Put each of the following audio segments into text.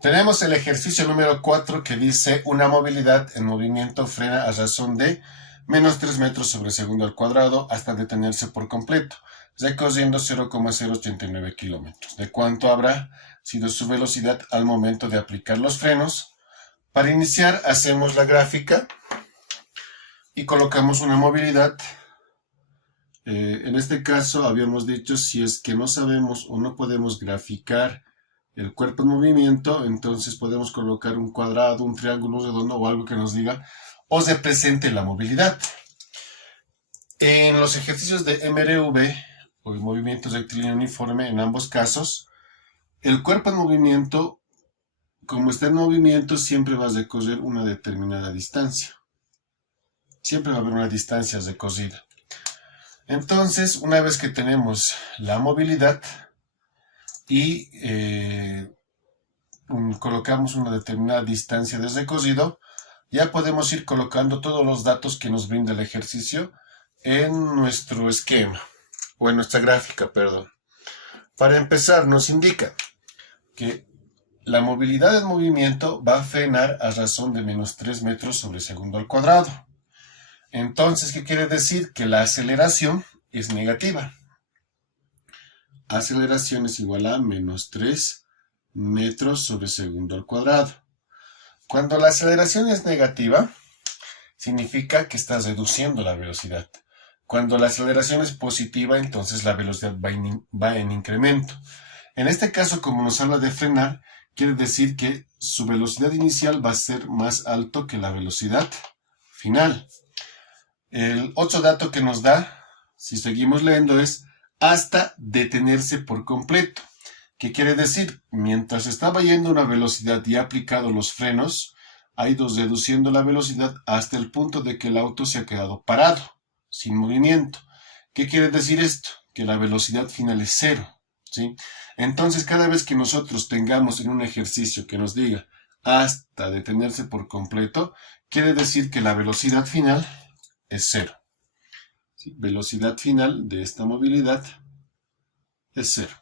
Tenemos el ejercicio número 4 que dice una movilidad en movimiento frena a razón de menos 3 metros sobre segundo al cuadrado hasta detenerse por completo, recorriendo 0,089 kilómetros. ¿De cuánto habrá sido su velocidad al momento de aplicar los frenos? Para iniciar hacemos la gráfica y colocamos una movilidad. En este caso habíamos dicho si es que no sabemos o no podemos graficar el cuerpo en movimiento, entonces podemos colocar un cuadrado, un triángulo, un redondo o algo que nos diga o represente la movilidad. En los ejercicios de MRV o el movimiento rectilíneo uniforme, en ambos casos, el cuerpo en movimiento, como está en movimiento, siempre va a recorrer una determinada distancia. Siempre va a haber una distancia recorrida. Entonces, una vez que tenemos la movilidad y colocamos una determinada distancia de recorrido, ya podemos ir colocando todos los datos que nos brinda el ejercicio en nuestro esquema, o en nuestra gráfica, perdón. Para empezar, nos indica que la movilidad en movimiento va a frenar a razón de menos 3 metros sobre segundo al cuadrado. Entonces, ¿qué quiere decir? Que la aceleración es negativa. Aceleración es igual a menos 3 metros sobre segundo al cuadrado. Cuando la aceleración es negativa, significa que estás reduciendo la velocidad. Cuando la aceleración es positiva, entonces la velocidad va en incremento. En este caso, como nos habla de frenar, quiere decir que su velocidad inicial va a ser más alto que la velocidad final. El otro dato que nos da, si seguimos leyendo, es hasta detenerse por completo. ¿Qué quiere decir? Mientras estaba yendo a una velocidad y ha aplicado los frenos, ha ido reduciendo la velocidad hasta el punto de que el auto se ha quedado parado, sin movimiento. ¿Qué quiere decir esto? Que la velocidad final es cero, ¿sí? Entonces, cada vez que nosotros tengamos en un ejercicio que nos diga hasta detenerse por completo, quiere decir que la velocidad final es cero. ¿Sí? Velocidad final de esta movilidad es cero.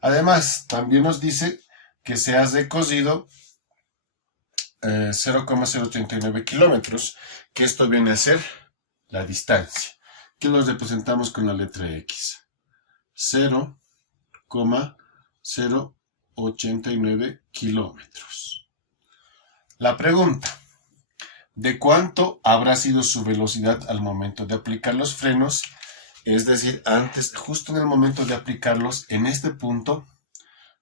Además, también nos dice que se ha recorrido 0,039 kilómetros, que esto viene a ser la distancia, que lo representamos con la letra X. 0,089 kilómetros. La pregunta: ¿de cuánto habrá sido su velocidad al momento de aplicar los frenos? Es decir, antes, justo en el momento de aplicarlos, en este punto,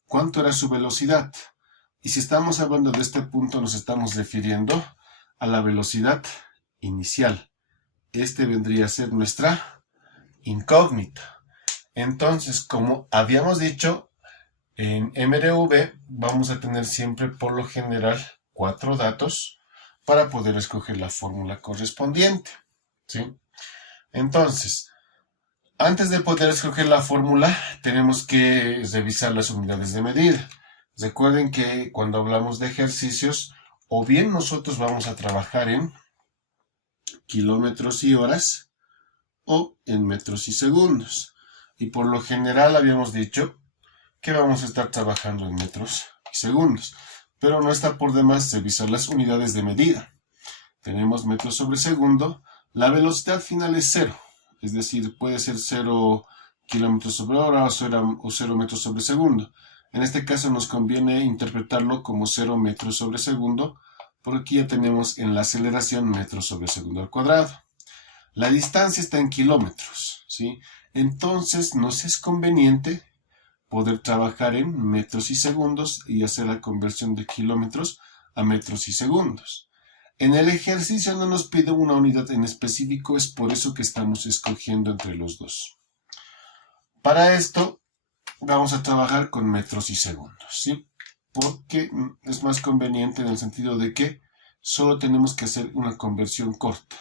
¿cuánto era su velocidad? Y si estamos hablando de este punto, nos estamos refiriendo a la velocidad inicial. Este vendría a ser nuestra incógnita. Entonces, como habíamos dicho, en MRV vamos a tener siempre, por lo general, 4 datos para poder escoger la fórmula correspondiente, ¿sí? Entonces, antes de poder escoger la fórmula, tenemos que revisar las unidades de medida. Recuerden que cuando hablamos de ejercicios, o bien nosotros vamos a trabajar en kilómetros y horas, o en metros y segundos. Y por lo general habíamos dicho que vamos a estar trabajando en metros y segundos. Pero no está por demás revisar las unidades de medida. Tenemos metros sobre segundo. La velocidad final es cero. Es decir, puede ser 0 kilómetros sobre hora o 0 metros sobre segundo. En este caso nos conviene interpretarlo como 0 metros sobre segundo, porque aquí ya tenemos en la aceleración metros sobre segundo al cuadrado. La distancia está en kilómetros, ¿sí? Entonces nos es conveniente poder trabajar en metros y segundos y hacer la conversión de kilómetros a metros y segundos. En el ejercicio no nos pide una unidad en específico, es por eso que estamos escogiendo entre los dos. Para esto vamos a trabajar con metros y segundos, ¿sí? Porque es más conveniente en el sentido de que solo tenemos que hacer una conversión corta.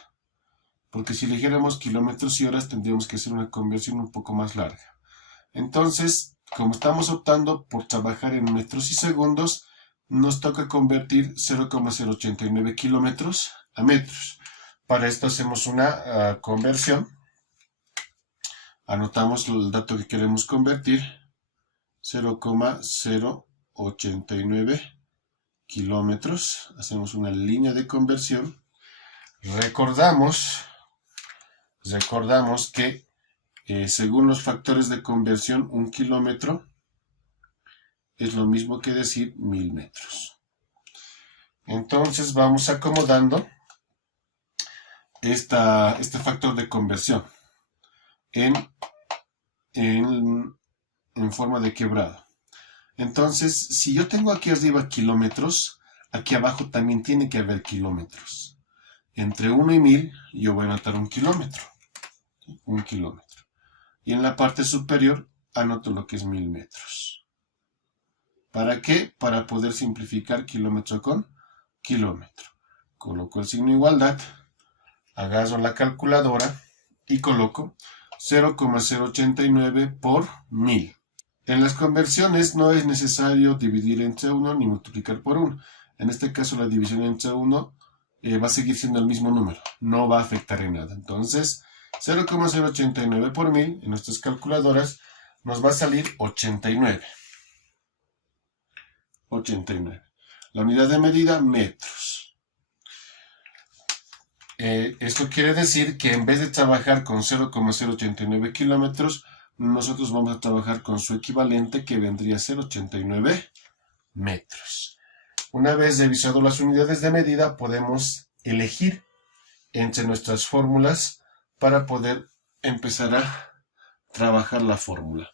Porque si eligiéramos kilómetros y horas tendríamos que hacer una conversión un poco más larga. Entonces, como estamos optando por trabajar en metros y segundos, nos toca convertir 0,089 kilómetros a metros. Para esto hacemos una conversión. Anotamos el dato que queremos convertir, 0,089 89 kilómetros. Hacemos una línea de conversión. Recordamos que según los factores de conversión, 1 kilómetro es lo mismo que decir 1000 metros. Entonces vamos acomodando este factor de conversión en forma de quebrado. Entonces, si yo tengo aquí arriba kilómetros, aquí abajo también tiene que haber kilómetros. Entre 1 y 1000 yo voy a anotar 1 kilómetro. 1 kilómetro. Y en la parte superior anoto lo que es 1000 metros. ¿Para qué? Para poder simplificar kilómetro con kilómetro. Coloco el signo de igualdad, agarro la calculadora y coloco 0,089 por 1000. En las conversiones no es necesario dividir entre 1 ni multiplicar por 1. En este caso la división entre 1 va a seguir siendo el mismo número. No va a afectar en nada. Entonces 0,089 por 1000 en nuestras calculadoras nos va a salir 89. 89. La unidad de medida, metros. Esto quiere decir que en vez de trabajar con 0,089 kilómetros, nosotros vamos a trabajar con su equivalente, que vendría a ser 89 metros. Una vez revisado las unidades de medida, podemos elegir entre nuestras fórmulas para poder empezar a trabajar la fórmula.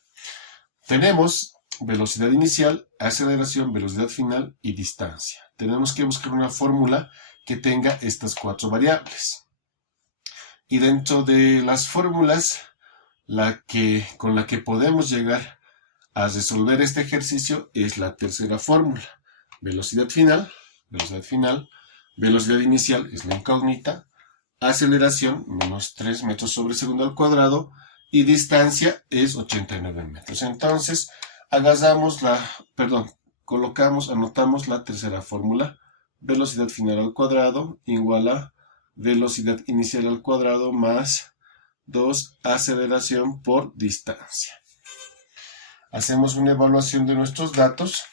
Tenemos velocidad inicial, aceleración, velocidad final y distancia. Tenemos que buscar una fórmula que tenga estas 4 variables. Y dentro de las fórmulas, con la que podemos llegar a resolver este ejercicio es la tercera fórmula. Velocidad final, velocidad inicial es la incógnita, aceleración menos 3 metros sobre segundo al cuadrado y distancia es 89 metros. Entonces, anotamos la tercera fórmula. Velocidad final al cuadrado igual a velocidad inicial al cuadrado más 2 aceleración por distancia. Hacemos una evaluación de nuestros datos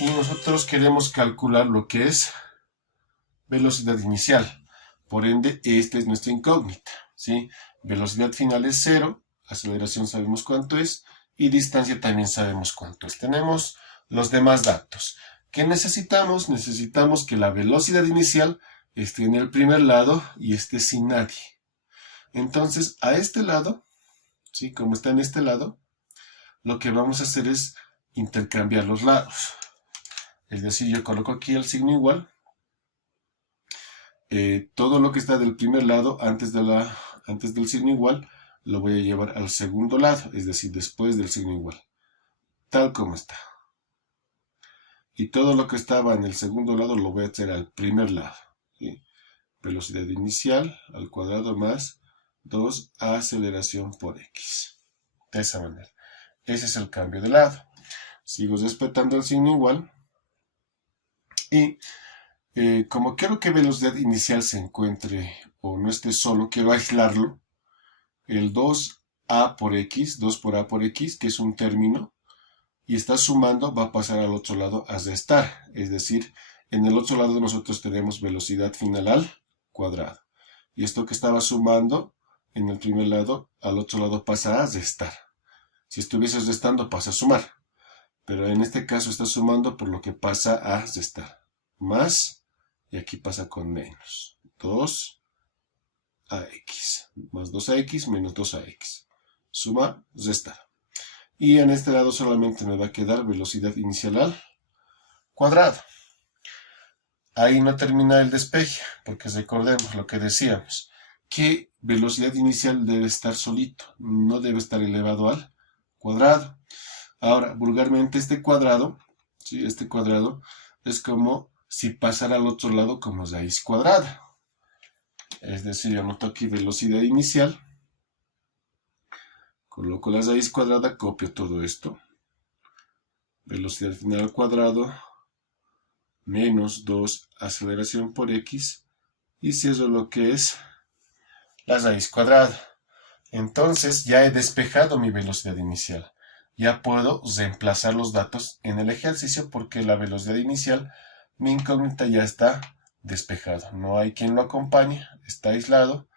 y nosotros queremos calcular lo que es velocidad inicial. Por ende, esta es nuestra incógnita, ¿sí? Velocidad final es 0, aceleración sabemos cuánto es y distancia también sabemos cuánto es. Tenemos los demás datos. ¿Qué necesitamos? Necesitamos que la velocidad inicial esté en el primer lado y esté sin nadie. Entonces, a este lado, ¿sí? Como está en este lado, lo que vamos a hacer es intercambiar los lados. Es decir, yo coloco aquí el signo igual. Todo lo que está del primer lado antes del signo igual lo voy a llevar al segundo lado, es decir, después del signo igual, tal como está. Y todo lo que estaba en el segundo lado lo voy a traer al primer lado, ¿sí? Velocidad inicial al cuadrado más 2 aceleración por x. De esa manera. Ese es el cambio de lado. Sigo respetando el signo igual. Y como quiero que velocidad inicial se encuentre o no esté solo, quiero aislarlo. El 2a por x, 2 por a por x, que es un término, y está sumando, va a pasar al otro lado a restar. Es decir, en el otro lado nosotros tenemos velocidad final al cuadrado. Y esto que estaba sumando en el primer lado, al otro lado pasa a restar. Si estuviese restando, pasa a sumar. Pero en este caso está sumando, por lo que pasa a restar. Más, y aquí pasa con menos. 2ax, más 2ax menos 2ax. Suma, restar. Y en este lado solamente me va a quedar velocidad inicial al cuadrado. Ahí no termina el despeje, porque recordemos lo que decíamos, que velocidad inicial debe estar solito, no debe estar elevado al cuadrado. Ahora, vulgarmente este cuadrado, ¿sí? Este cuadrado es como si pasara al otro lado como raíz cuadrada. Es decir, yo anoto aquí velocidad inicial, coloco la raíz cuadrada, copio todo esto. Velocidad final al cuadrado, menos 2 aceleración por x, y cierro lo que es la raíz cuadrada. Entonces ya he despejado mi velocidad inicial. ya puedo reemplazar los datos en el ejercicio porque la velocidad inicial, mi incógnita ya está despejado. No hay quien lo acompañe, está aislado.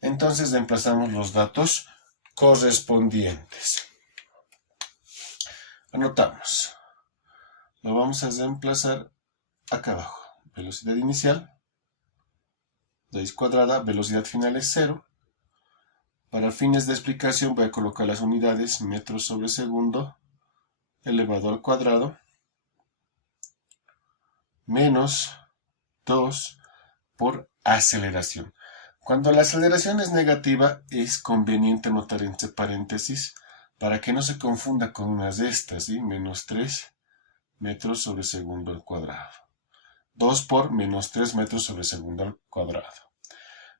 Entonces reemplazamos los datos correspondientes. Anotamos. Lo vamos a reemplazar acá abajo. Velocidad inicial, raíz cuadrada, velocidad final es 0. Para fines de explicación voy a colocar las unidades metros sobre segundo elevado al cuadrado menos 2 por aceleración. Cuando la aceleración es negativa es conveniente anotar entre paréntesis para que no se confunda con unas de estas, ¿sí? Menos 3 metros sobre segundo al cuadrado. 2 por menos 3 metros sobre segundo al cuadrado.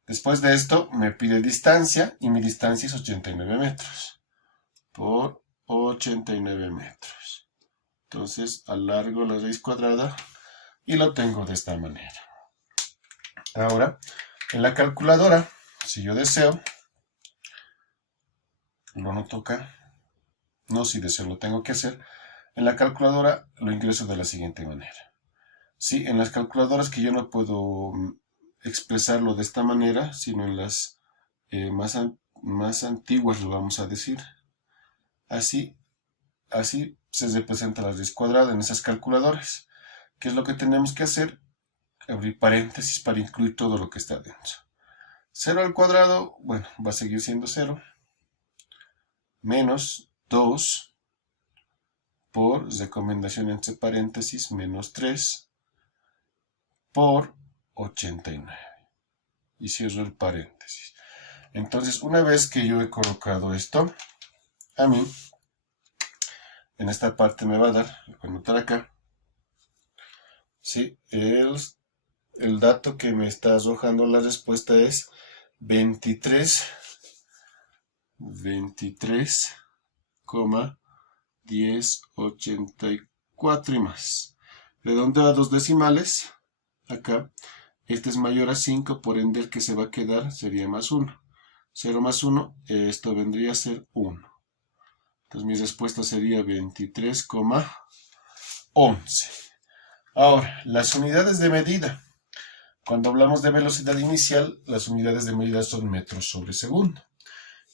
Después de esto me pide distancia y mi distancia es 89 metros por 89 metros. Entonces alargo la raíz cuadrada y lo tengo de esta manera. Ahora, en la calculadora, si yo deseo, lo anoto acá. No, si deseo lo tengo que hacer. En la calculadora lo ingreso de la siguiente manera. Sí, en las calculadoras que yo no puedo expresarlo de esta manera, sino en las más antiguas, lo vamos a decir. Así se representa la raíz cuadrada en esas calculadoras. ¿Qué es lo que tenemos que hacer? Abrir paréntesis para incluir todo lo que está dentro. 0 al cuadrado, bueno, va a seguir siendo 0. Menos 2 por recomendación entre paréntesis, menos 3 por 89. Y cierro el paréntesis. Entonces, una vez que yo he colocado esto, a mí, en esta parte me va a dar, lo voy a anotar acá, ¿sí? El dato que me está arrojando la respuesta es 23,1084 y más. Redondeo a 2 decimales, acá. Este es mayor a 5, por ende el que se va a quedar sería más 1. 0 más 1, esto vendría a ser 1. Entonces mi respuesta sería 23,11. Ahora, las unidades de medida. Cuando hablamos de velocidad inicial, las unidades de medida son metros sobre segundo.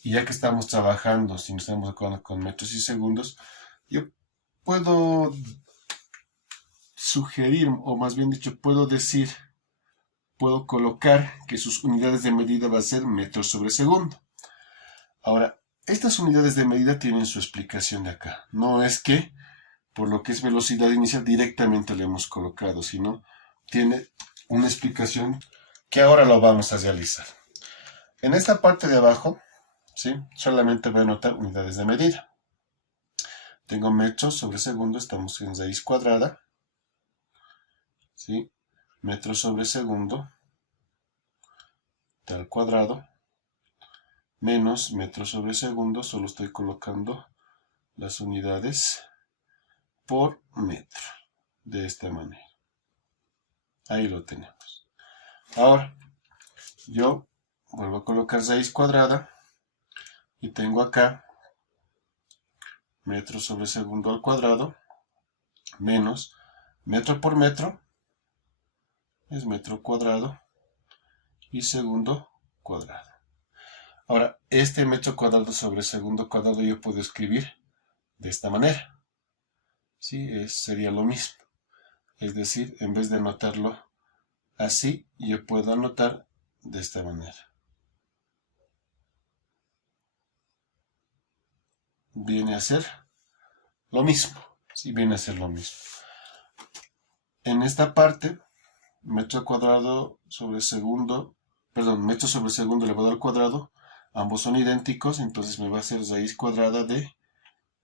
Y ya que estamos trabajando, si nos estamos acordando con metros y segundos, yo puedo sugerir, o más bien dicho, puedo colocar que sus unidades de medida va a ser metros sobre segundo. Ahora, estas unidades de medida tienen su explicación de acá. No es que, por lo que es velocidad inicial, directamente le hemos colocado, sino tiene una explicación que ahora lo vamos a realizar. En esta parte de abajo, ¿sí? Solamente voy a anotar unidades de medida. Tengo metros sobre segundo, estamos en raíz cuadrada, ¿sí? Metros sobre segundo al cuadrado, menos metros sobre segundo, solo estoy colocando las unidades por metro, de esta manera. Ahí lo tenemos. Ahora, yo vuelvo a colocar raíz cuadrada y tengo acá metro sobre segundo al cuadrado menos metro por metro es metro cuadrado y segundo cuadrado. Ahora, este metro cuadrado sobre segundo cuadrado yo puedo escribir de esta manera. ¿Sí? Sería lo mismo. Es decir, en vez de anotarlo así, yo puedo anotar de esta manera. Viene a ser lo mismo. Sí, viene a ser lo mismo. En esta parte, metro cuadrado sobre segundo, metro sobre segundo elevado al cuadrado, ambos son idénticos, entonces me va a hacer raíz cuadrada de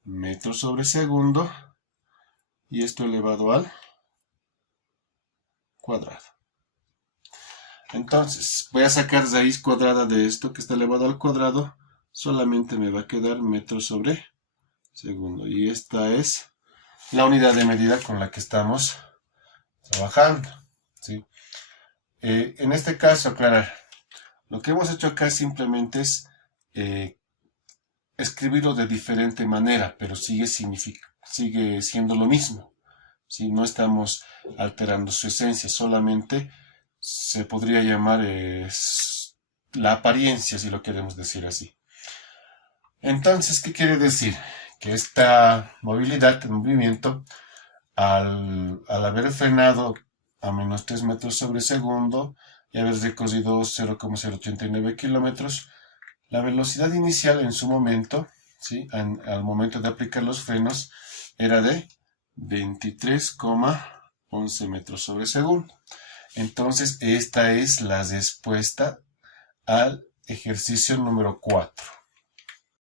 metro sobre segundo y esto elevado al cuadrado. Entonces, voy a sacar raíz cuadrada de esto que está elevado al cuadrado, solamente me va a quedar metro sobre segundo. Y esta es la unidad de medida con la que estamos trabajando, ¿sí? En este caso, aclarar, lo que hemos hecho acá simplemente es escribirlo de diferente manera, pero sigue siendo lo mismo. ¿Sí? No estamos alterando su esencia, solamente se podría llamar la apariencia, si lo queremos decir así. Entonces, ¿qué quiere decir? Que esta movilidad, el movimiento, al haber frenado a menos 3 metros sobre segundo y haber recorrido 0,089 kilómetros, la velocidad inicial en su momento, ¿sí? Al momento de aplicar los frenos, era de 23,11 metros sobre segundo. Entonces, esta es la respuesta al ejercicio número 4.